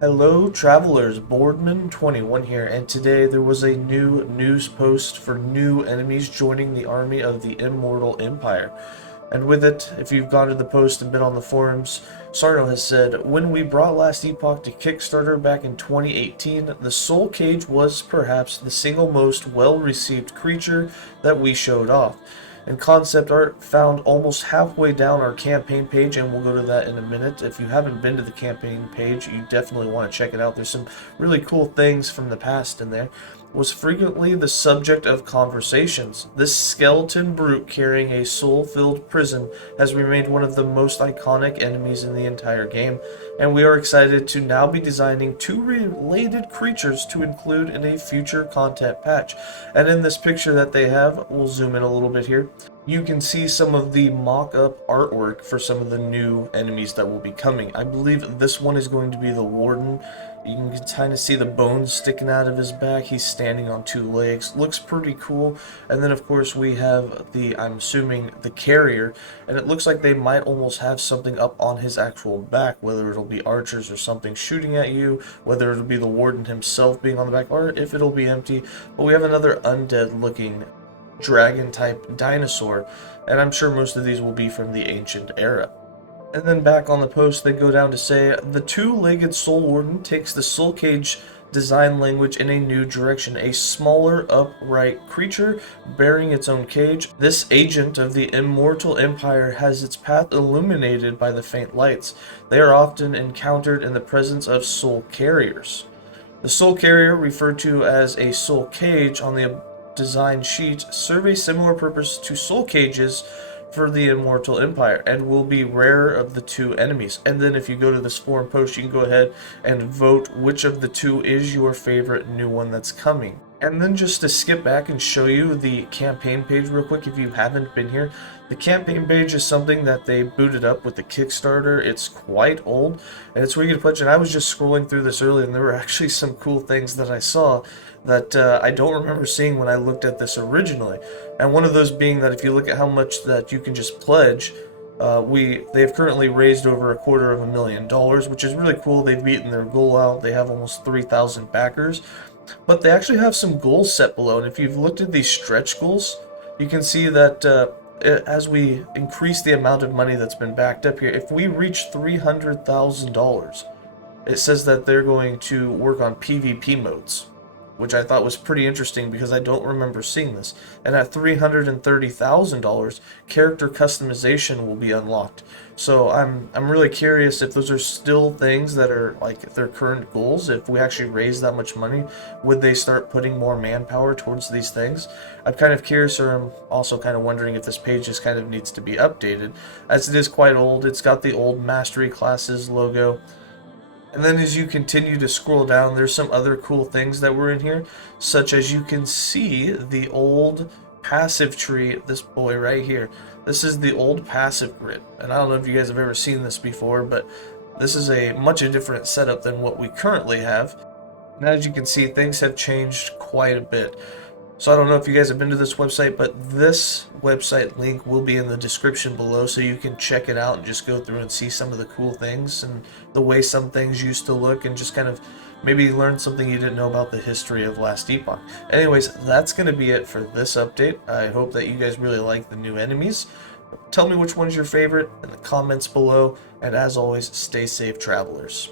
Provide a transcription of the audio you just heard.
Hello travelers, Boardman21 here, and today there was a new news post for new enemies joining the army of the Immortal Empire. And with it, if you've gone to the post and been on the forums, Sarno has said, when we brought Last Epoch to Kickstarter back in 2018, the Soul Cage was perhaps the single most well-received creature that we showed off. And concept art found almost halfway down our campaign page, and we'll go to that in a minute. If you haven't been to the campaign page, you definitely want to check it out. There's some really cool things from the past in there. Was frequently the subject of conversations. This skeleton brute carrying a soul-filled prison has remained one of the most iconic enemies in the entire game, and we are excited to now be designing two related creatures to include in a future content patch. And in this picture that they have, we'll zoom in a little bit here, you can see some of the mock-up artwork for some of the new enemies that will be coming. I believe this one is going to be the Warden. You can kind of see the bones sticking out of his back. He's standing on two legs. Looks pretty cool. And then, of course, we have I'm assuming, the carrier. And it looks like they might almost have something up on his actual back, whether it'll be archers or something shooting at you, whether it'll be the Warden himself being on the back, or if it'll be empty. But we have another undead-looking dragon-type dinosaur, and I'm sure most of these will be from the ancient era. And then back on the post, they go down to say, the two-legged Soul Warden takes the Soul Cage design language in a new direction. A smaller, upright creature bearing its own cage. This agent of the Immortal Empire has its path illuminated by the faint lights. They are often encountered in the presence of soul carriers. The soul carrier, referred to as a soul cage on the design sheet, serve a similar purpose to soul cages for the Immortal Empire and will be rarer of the two enemies. And then if you go to this forum post, you can go ahead and vote which of the two is your favorite new one that's coming. And then just to skip back and show you the campaign page real quick if you haven't been here. The campaign page is something that they booted up with the Kickstarter. It's quite old, and it's where you get a pledge. And I was just scrolling through this earlier, and there were actually some cool things that I saw that I don't remember seeing when I looked at this originally. And one of those being that if you look at how much that you can just pledge, they've currently raised over $250,000, which is really cool. They've beaten their goal out. They have almost 3,000 backers. But they actually have some goals set below, and if you've looked at these stretch goals, you can see that as we increase the amount of money that's been backed up here, if we reach $300,000, it says that they're going to work on PvP modes, which I thought was pretty interesting because I don't remember seeing this. And at $330,000, character customization will be unlocked. So I'm really curious if those are still things that are like their current goals. If we actually raise that much money, would they start putting more manpower towards these things? I'm kind of curious, or I'm also kind of wondering if this page just kind of needs to be updated, as it is quite old. It's got the old Mastery Classes logo. And then as you continue to scroll down, there's some other cool things that were in here, such as you can see the old passive tree, this boy right here. This is the old passive grid, and I don't know if you guys have ever seen this before, but this is a much different setup than what we currently have. And as you can see, things have changed quite a bit. So I don't know if you guys have been to this website, but this website link will be in the description below, so you can check it out and just go through and see some of the cool things and the way some things used to look, and just kind of maybe learn something you didn't know about the history of Last Epoch. Anyways, that's going to be it for this update. I hope that you guys really like the new enemies. Tell me which one's your favorite in the comments below, and as always, stay safe, travelers.